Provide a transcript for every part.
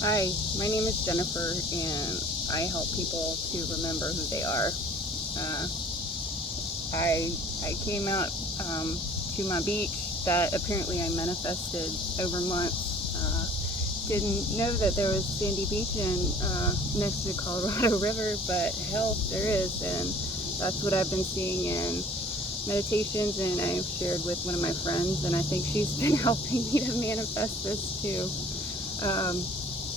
Hi, my name is Jennifer, and I help people to remember who they are. Uh, I came out to my beach that apparently I manifested over months. Didn't know that there was sandy beach next to the Colorado River, but hell, there is, and that's what I've been seeing in meditations, and I've shared with one of my friends, and I think she's been helping me to manifest this too.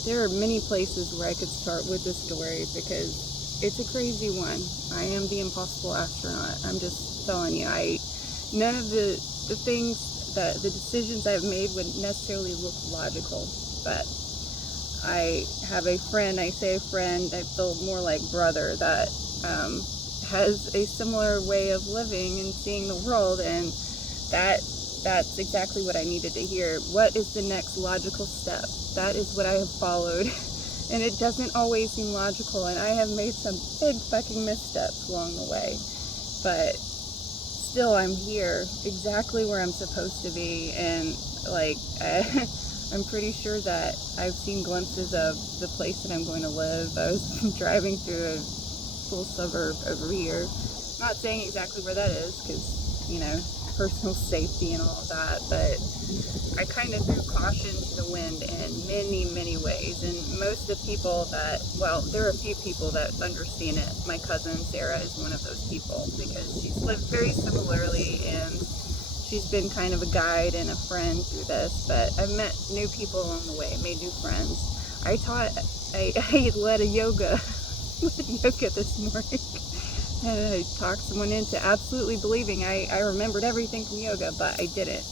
There are many places where I could start with this story because it's a crazy one. I am the impossible astronaut. I'm just telling you, none of the things that the decisions I've made would necessarily look logical, but I have a friend, I say a friend, I feel more like brother, that has a similar way of living and seeing the world, and that's exactly what I needed to hear. What is the next logical step? That is what I have followed. And it doesn't always seem logical, and I have made some big fucking missteps along the way. But still, I'm here, exactly where I'm supposed to be, and I'm pretty sure that I've seen glimpses of the place that I'm going to live. I was driving through a little suburb over here. I'm not saying exactly where that is, because, personal safety and all of that, but I kind of threw caution to the wind in many, many ways. And most of the people there are a few people that understand it. My cousin Sarah is one of those people because she's lived very similarly, and she's been kind of a guide and a friend through this. But I've met new people along the way, made new friends. I led a yoga this morning. And I talked someone into absolutely believing I remembered everything from yoga, but I didn't.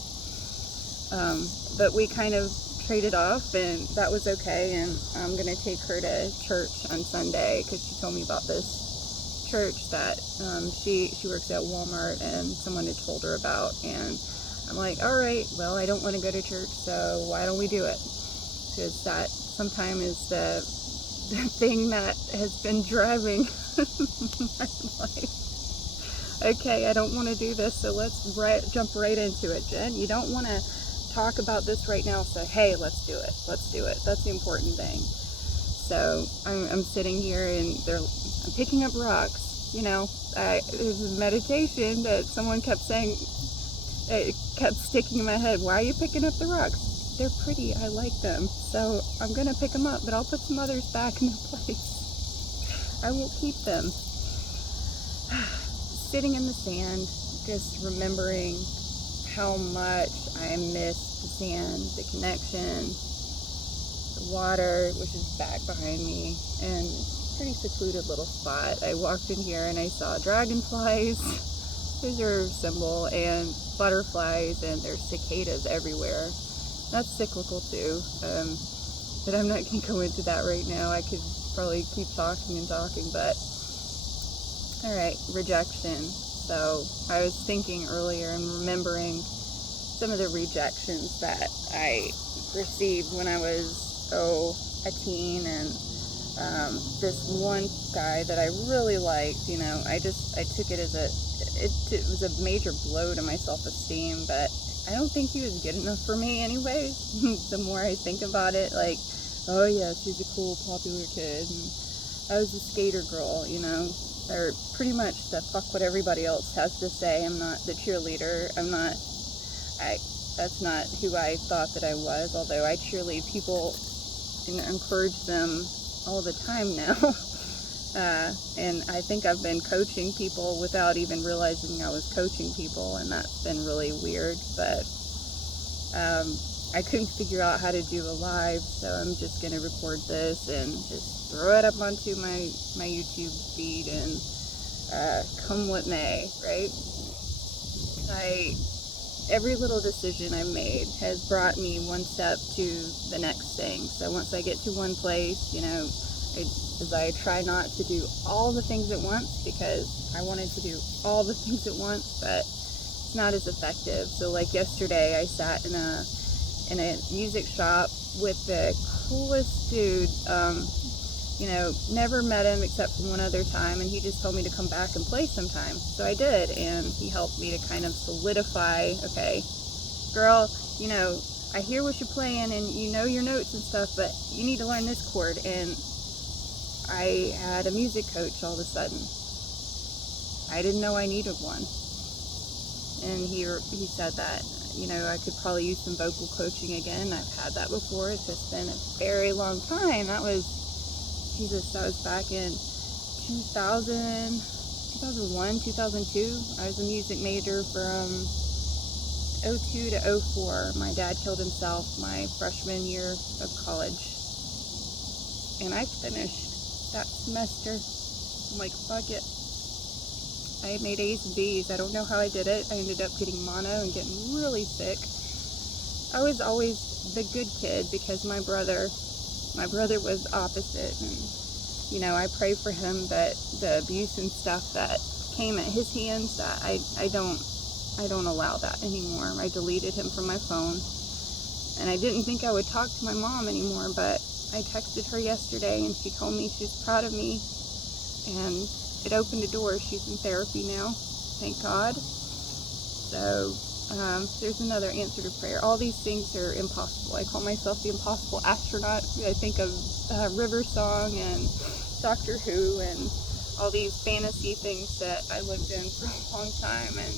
But we kind of traded off, and that was okay. And I'm going to take her to church on Sunday because she told me about this church that she works at Walmart and someone had told her about. And I'm like, all right, well, I don't want to go to church, so why don't we do it? Because that sometimes is the thing that has been driving my life. Okay, I don't want to do this, so let's jump right into it, Jen. You don't want to talk about this right now, so hey, let's do it. Let's do it. That's the important thing. So I'm sitting here, and I'm picking up rocks. There's a meditation that someone kept saying, it kept sticking in my head. Why are you picking up the rocks? They're pretty. I like them. So I'm going to pick them up, but I'll put some others back in their place. I won't keep them. Sitting in the sand, just remembering how much I miss the sand, the connection, the water, which is back behind me, and it's a pretty secluded little spot. I walked in here and I saw dragonflies. Those are a symbol, and butterflies, and there's cicadas everywhere. That's cyclical too, but I'm not going to go into that right now. I could probably keep talking and talking, but all right, rejection. So I was thinking earlier and remembering some of the rejections that I received when I was, a teen, and this one guy that I really liked, I took it as it was a major blow to my self-esteem, but I don't think he was good enough for me anyways. The more I think about it, like, oh yeah, she's a cool, popular kid, and I was a skater girl, or pretty much the fuck what everybody else has to say. I'm not the cheerleader. That's not who I thought that I was, although I cheerlead people and encourage them all the time now. And I think I've been coaching people without even realizing I was coaching people, and that's been really weird, but I couldn't figure out how to do a live, so I'm just going to record this and just throw it up onto my YouTube feed, and come what may, right? Every little decision I've made has brought me one step to the next thing. So once I get to one place, I try not to do all the things at once, because I wanted to do all the things at once, but it's not as effective. So like yesterday, I sat in a music shop with the coolest dude. Never met him except from one other time, and he just told me to come back and play sometime. So I did, and he helped me to kind of solidify, okay, girl, I hear what you're playing and you know your notes and stuff, but you need to learn this chord. And I had a music coach all of a sudden. I didn't know I needed one. And he said that, you know, I could probably use some vocal coaching again. I've had that before. It's just been a very long time. That was back in 2001, 2002. I was a music major from 02 to 04. My dad killed himself my freshman year of college. And I finished that semester. I'm like, fuck it. I made A's and B's. I don't know how I did it. I ended up getting mono and getting really sick. I was always the good kid because my brother was opposite, and you know, I pray for him, but the abuse and stuff that came at his hands, that I don't allow that anymore. I deleted him from my phone, and I didn't think I would talk to my mom anymore, but I texted her yesterday and she told me she's proud of me, and it opened a door. She's in therapy now, thank God. So there's another answer to prayer. All these things are impossible. I call myself the impossible astronaut. I think of River Song and Doctor Who and all these fantasy things that I lived in for a long time, and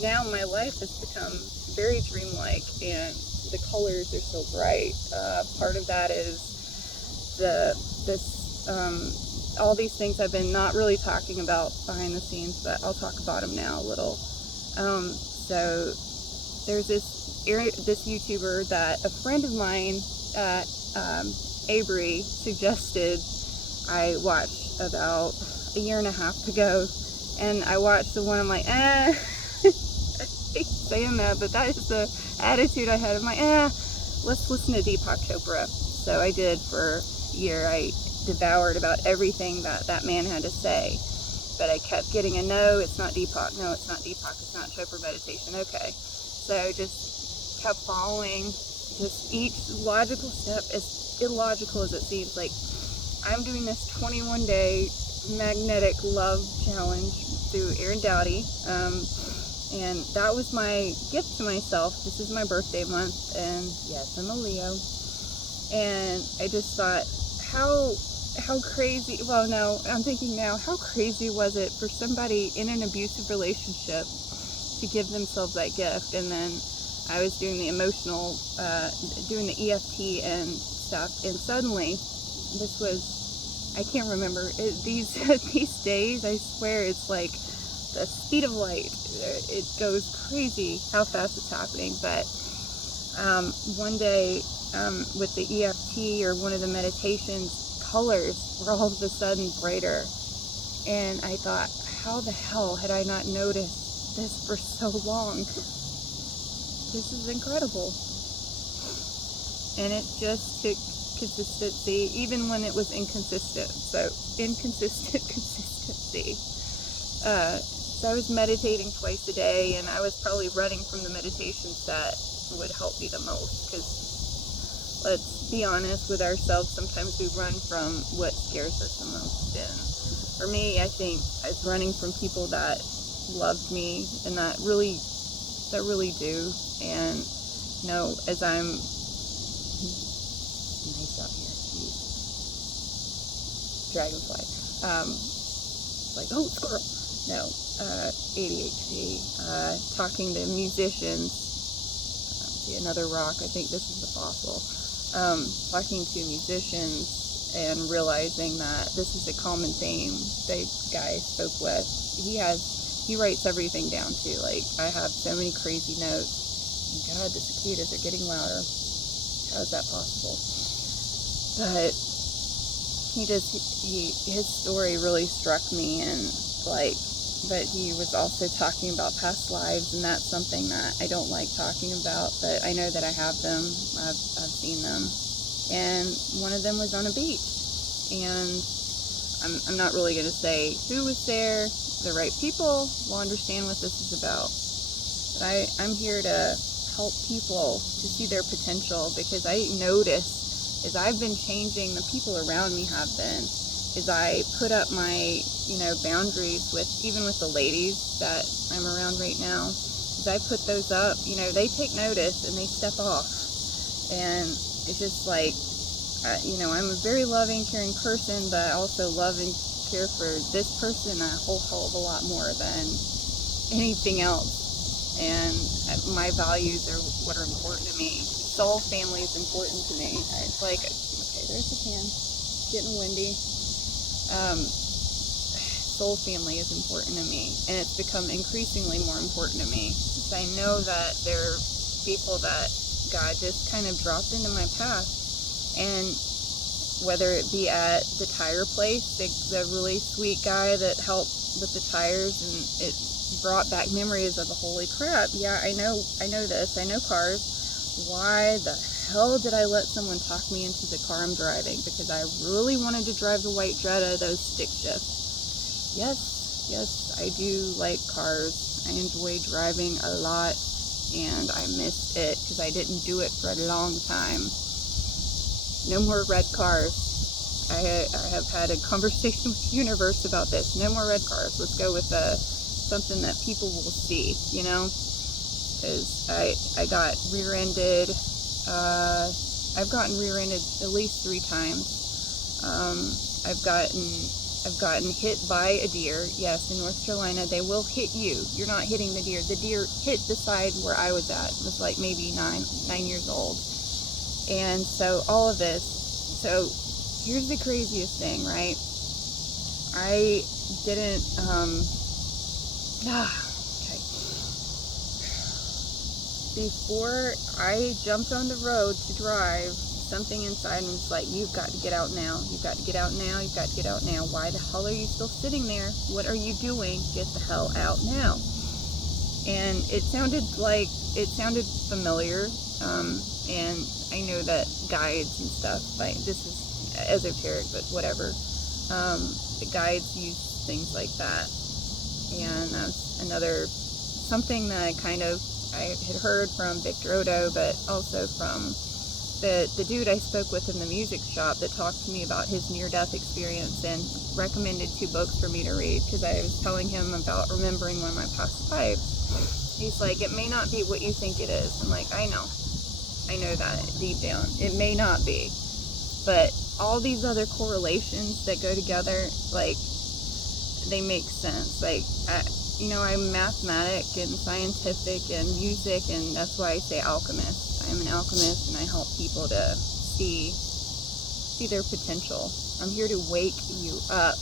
now my life has become very dreamlike, and the colors are so bright. Part of that is all these things I've been not really talking about behind the scenes, but I'll talk about them now a little. So there's this YouTuber that a friend of mine, Avery, suggested I watch about a year and a half ago, and I watched the one. I'm like, I hate saying that, but that is the attitude I had of my, let's listen to Deepak Chopra. So I did for a year. I devoured about everything that man had to say, but I kept getting a no, it's not Deepak, no, it's not Deepak, it's not Chopra meditation. Okay, so just kept following just each logical step, as illogical as it seems. Like, I'm doing this 21-day magnetic love challenge through Aaron Dowdy, and that was my gift to myself. This is my birthday month, and yes, I'm a Leo, and I just thought, how crazy, well, no, I'm thinking now, how crazy was it for somebody in an abusive relationship to give themselves that gift? And then I was doing the emotional, doing the EFT and stuff, and suddenly, this was, I can't remember, these days, I swear, it's like the speed of light. It goes crazy how fast it's happening. But one day, with the EFT or one of the meditations, colors were all of a sudden brighter, and I thought, how the hell had I not noticed this for so long? This is incredible. And it just took consistency, even when it was inconsistent. So inconsistent consistency. So I was meditating twice a day, and I was probably running from the meditations that would help me the most, because let's be honest with ourselves, sometimes we run from what scares us the most. And for me, I think I was running from people that loved me and that really do. And you know, as I'm nice out here, geez. Dragonfly. Like, oh, squirrel. No, ADHD. Talking to musicians. See another rock. I think this is the fossil. Talking to musicians and realizing that this is a common theme. The guy I spoke with, he writes everything down too. Like, I have so many crazy notes. God, the cicadas are getting louder. How is that possible? But his story really struck me, and like, but he was also talking about past lives, and that's something that I don't like talking about, but I know that I have them. I've seen them, and one of them was on a beach, and I'm not really going to say who was there. The right people will understand what this is about, but I'm here to help people to see their potential, because I notice as I've been changing, the people around me have been, is I put up my, boundaries even with the ladies that I'm around right now. As I put those up, they take notice and they step off. And it's just like, I'm a very loving, caring person, but I also love and care for this person a whole hell of a lot more than anything else. And my values are what are important to me. Soul family is important to me. It's like, okay, there's the can. It's getting windy. Soul family is important to me, and it's become increasingly more important to me. So I know that there are people that God just kind of dropped into my path, and whether it be at the tire place, the really sweet guy that helped with the tires, and it brought back memories of, holy crap, yeah, I know this, I know cars. Why the hell did I let someone talk me into the car I'm driving? Because I really wanted to drive the white Jetta, those stick shifts. Yes, I do like cars. I enjoy driving a lot, and I missed it because I didn't do it for a long time. No more red cars. I have had a conversation with the universe about this. No more red cars. Let's go with something that people will see, because I got rear-ended. I've gotten rear-ended at least 3 times. I've gotten hit by a deer. Yes, in North Carolina, they will hit you. You're not hitting the deer. The deer hit the side where I was at. It was like maybe 9 years old. And so all of this. So here's the craziest thing, right? I didn't, okay. Before I jumped on the road to drive, something inside me was like, you've got to get out now. You've got to get out now. You've got to get out now. Why the hell are you still sitting there? What are you doing? Get the hell out now. And it sounded familiar. And I know that guides and stuff, like, this is esoteric, but whatever. The guides use things like that. And that was something that I had heard from Victor Odo, but also from the dude I spoke with in the music shop that talked to me about his near-death experience and recommended 2 books for me to read, because I was telling him about remembering one of my past lives. He's like, it may not be what you think it is. I'm like, I know that deep down. It may not be. But all these other correlations that go together, like, they make sense. Like, I'm mathematic and scientific and music, and that's why I say alchemist. I'm an alchemist, and I help people to see their potential. I'm here to wake you up.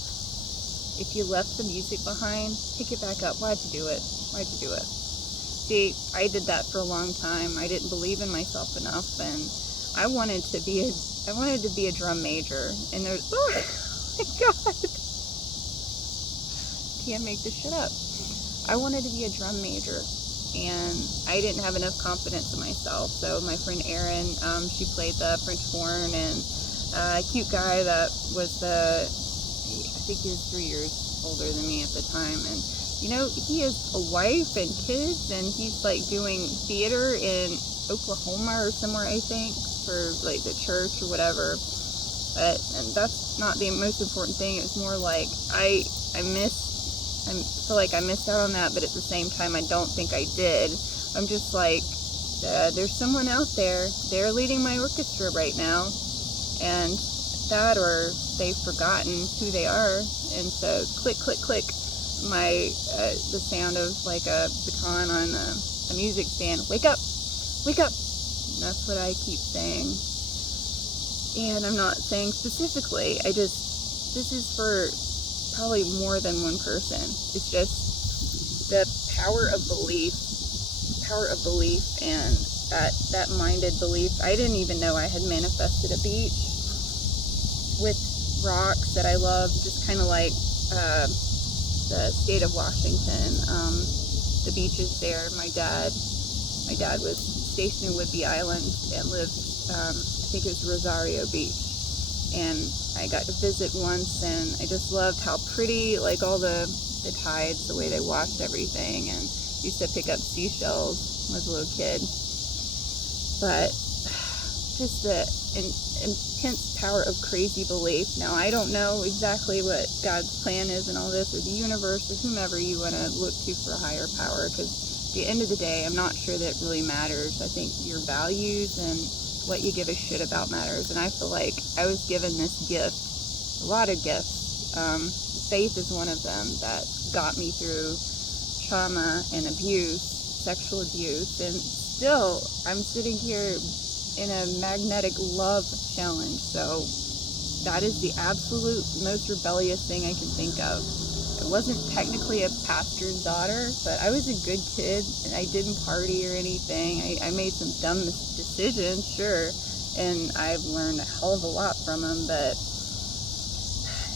If you left the music behind, pick it back up. Why'd you do it? See, I did that for a long time. I didn't believe in myself enough, and I wanted to be a drum major. And there's, oh my God, can't make this shit up. I wanted to be a drum major, and I didn't have enough confidence in myself. So my friend Erin, she played the French horn, and a cute guy that was I think he was 3 years older than me at the time, and he has a wife and kids, and he's like doing theater in Oklahoma or somewhere, I think, for like the church or whatever. And that's not the most important thing. It was more like I feel like I missed out on that, but at the same time, I don't think I did. I'm just like, there's someone out there. They're leading my orchestra right now, and that, or they've forgotten who they are. And so, click, click, click. The sound of like a baton on a music stand. Wake up, wake up. That's what I keep saying. And I'm not saying specifically. This is for probably more than one person. It's just the power of belief, and that minded belief. I didn't even know I had manifested a beach with rocks that I love, just kind of like the state of Washington, the beaches there. My dad was stationed in Whidbey Island and lived, I think it was Rosario Beach, and I got to visit once, and I just loved how pretty, like all the tides, the way they washed everything, and used to pick up seashells when I was a little kid. But just the intense power of crazy belief. Now, I don't know exactly what God's plan is and all this, or the universe, or whomever you want to look to for a higher power, because at the end of the day, I'm not sure that it really matters. I think your values and what you give a shit about matters. And I feel like I was given this gift, a lot of gifts. Faith is one of them that got me through trauma and abuse, sexual abuse, and still I'm sitting here in a magnetic love challenge. So that is the absolute most rebellious thing I can think of. I wasn't technically a pastor's daughter, but I was a good kid, and I didn't party or anything. I made some dumb decisions, sure, and I've learned a hell of a lot from them, but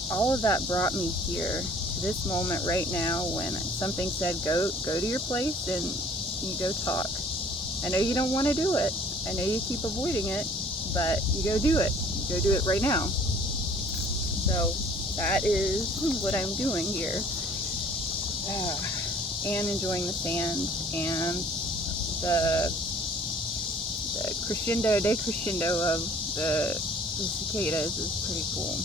all of that brought me here to this moment right now when something said, go to your place and you go talk. I know you don't want to do it. I know you keep avoiding it, but you go do it. You go do it right now. So that is what I'm doing here. And enjoying the sand and the crescendo, decrescendo of the cicadas is pretty cool.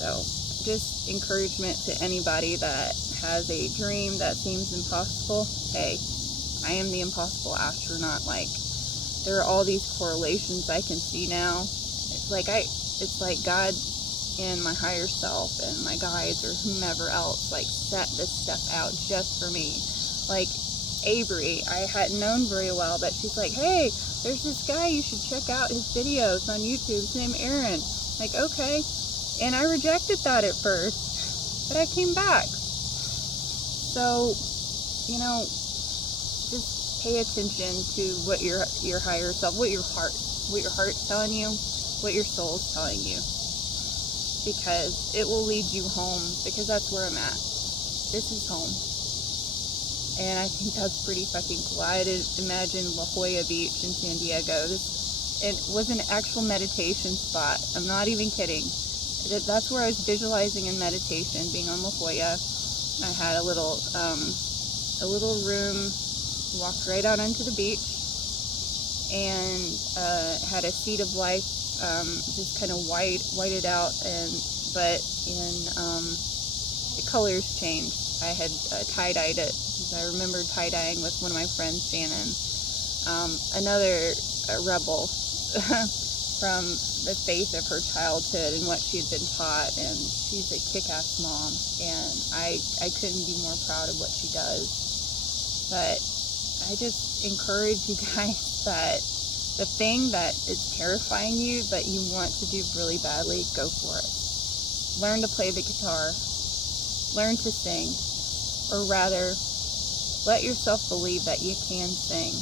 So just encouragement to anybody that has a dream that seems impossible. Hey, I am the impossible astronaut. Like, there are all these correlations I can see now. It's like God and my higher self and my guides or whomever else like set this stuff out just for me. Like Avery, I hadn't known very well, but she's like, hey, there's this guy, you should check out his videos on YouTube. His name Aaron. Like, okay. And I rejected that at first, but I came back. So, just pay attention to what your higher self, what your heart's telling you, what your soul's telling you. Because it will lead you home, because that's where I'm at. This is home. And I think that's pretty fucking cool. I had imagined La Jolla Beach in San Diego. It was an actual meditation spot. I'm not even kidding. That's where I was visualizing in meditation, being on La Jolla. I had a little room, walked right out onto the beach, and had a seat of life, just kind of whited out, but the colors changed. I had tie-dyed it, because I remembered tie-dyeing with one of my friends, Shannon, another rebel from the faith of her childhood and what she had been taught, and she's a kick-ass mom, and I couldn't be more proud of what she does. But I just encourage you guys that the thing that is terrifying you but you want to do really badly, go for it. Learn to play the guitar, learn to sing, or rather let yourself believe that you can sing,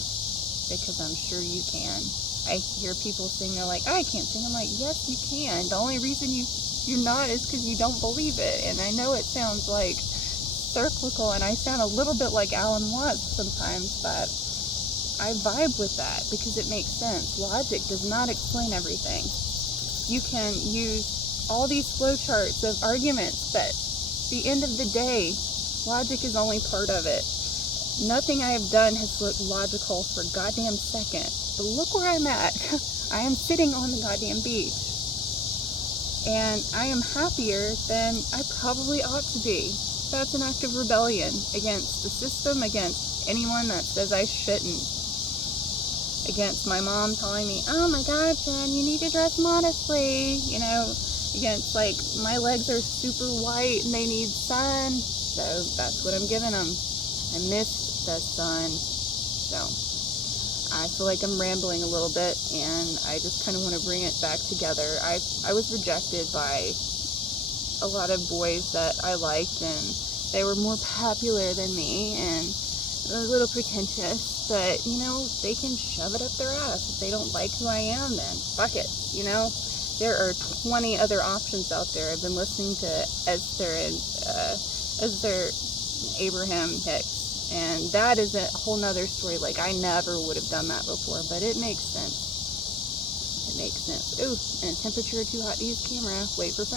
because I'm sure you can. I hear people sing, they're like, I can't sing. I'm like, yes, you can. The only reason you're not is because you don't believe it. And I know it sounds like cyclical, and I sound a little bit like Alan Watts sometimes, but I vibe with that because it makes sense. Logic does not explain everything. You can use all these flowcharts of arguments, but at the end of the day, logic is only part of it. Nothing I have done has looked logical for a goddamn second. But look where I'm at. I am sitting on the goddamn beach. And I am happier than I probably ought to be. That's an act of rebellion against the system, against anyone that says I shouldn't. Against my mom telling me, oh my God, Jen, you need to dress modestly. Against, like, my legs are super white and they need sun. So that's what I'm giving them. I miss the sun. So I feel like I'm rambling a little bit, and I just kind of want to bring it back together. I was rejected by a lot of boys that I liked, and they were more popular than me, and a little pretentious, but, they can shove it up their ass. If they don't like who I am, then fuck it, There are 20 other options out there. I've been listening to Esther Abraham Hicks. And that is a whole nother story. Like, I never would have done that before, but it makes sense. It makes sense. Ooh, and temperature too hot to use camera. Wait for phone.